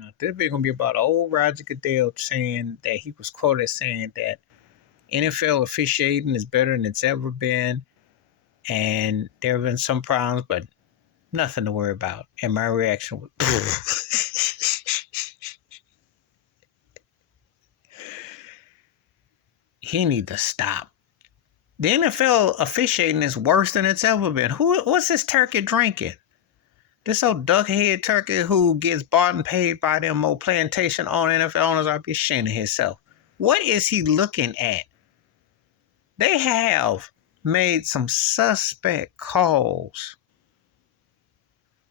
Now, this video gonna be about old Roger Goodell saying that he was quoted saying that NFL officiating is better than it's ever been, and there have been some problems, but nothing to worry about. And my reaction was, he need to stop. The NFL officiating is worse than it's ever been. What's this turkey drinking? This old duckhead turkey who gets bought and paid by them old plantation owner NFL owners ought to be ashamed of himself. What is he looking at? They have made some suspect calls.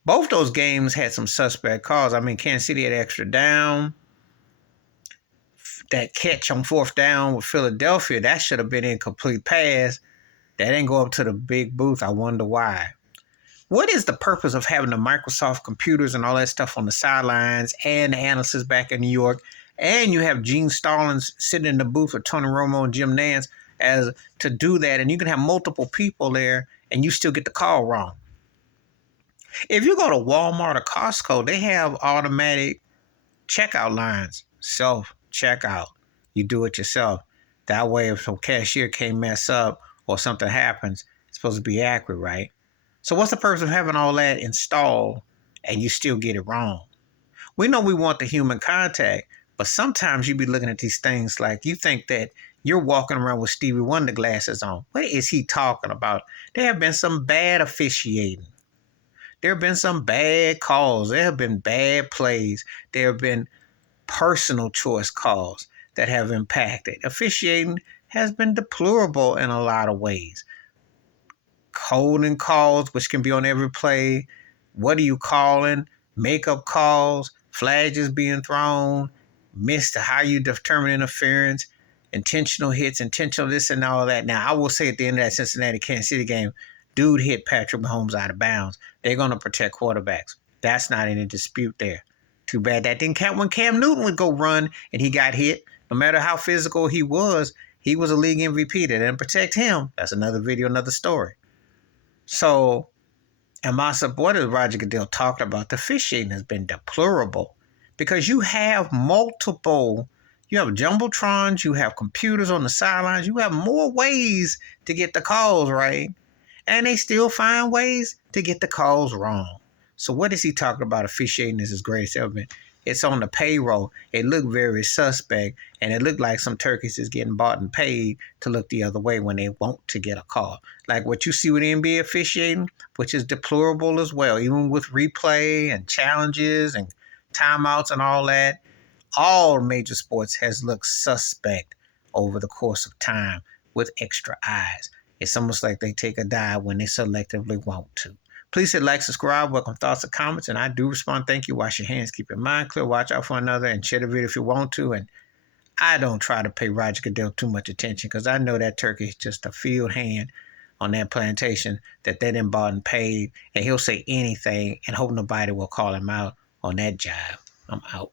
Both those games had some suspect calls. I mean, Kansas City had extra down. That catch on fourth down with Philadelphia, that should have been incomplete pass. That didn't go up to the big booth. I wonder why. What is the purpose of having the Microsoft computers and all that stuff on the sidelines and the analysts back in New York, and you have Gene Stallings sitting in the booth with Tony Romo and Jim Nantz as to do that, and you can have multiple people there and you still get the call wrong? If you go to Walmart or Costco, they have automatic checkout lines, self-checkout. You do it yourself. That way, if some cashier can't mess up or something happens, it's supposed to be accurate, right? So what's the purpose of having all that installed and you still get it wrong? We know we want the human contact, but sometimes you be looking at these things like you think that you're walking around with Stevie Wonder glasses on. What is he talking about? There have been some bad officiating. There have been some bad calls. There have been bad plays. There have been personal choice calls that have impacted. Officiating has been deplorable in a lot of ways. Holding calls, which can be on every play. What are you calling? Makeup calls, flags being thrown, missed how you determine interference, intentional hits, intentional this and all that. Now, I will say at the end of that Cincinnati-Kansas City game, dude hit Patrick Mahomes out of bounds. They're going to protect quarterbacks. That's not any dispute there. Too bad that didn't count when Cam Newton would go run and he got hit. No matter how physical he was a league MVP. They didn't protect him. That's another video, another story. So, what is Roger Goodell talking about? The officiating has been deplorable because you have you have jumbotrons, you have computers on the sidelines, you have more ways to get the calls right, and they still find ways to get the calls wrong. So what is he talking about? Officiating is his greatest ever been. It's on the payroll. It looked very suspect, and it looked like some turkeys is getting bought and paid to look the other way when they want to get a call. Like what you see with NBA officiating, which is deplorable as well, even with replay and challenges and timeouts and all that. All major sports has looked suspect over the course of time with extra eyes. It's almost like they take a dive when they selectively want to. Please hit like, subscribe, welcome thoughts and comments, and I do respond. Thank you. Wash your hands, keep your mind clear, watch out for another, and share the video if you want to. And I don't try to pay Roger Goodell too much attention because I know that turkey is just a field hand on that plantation that they done bought and paid, and he'll say anything and hope nobody will call him out on that jive. I'm out.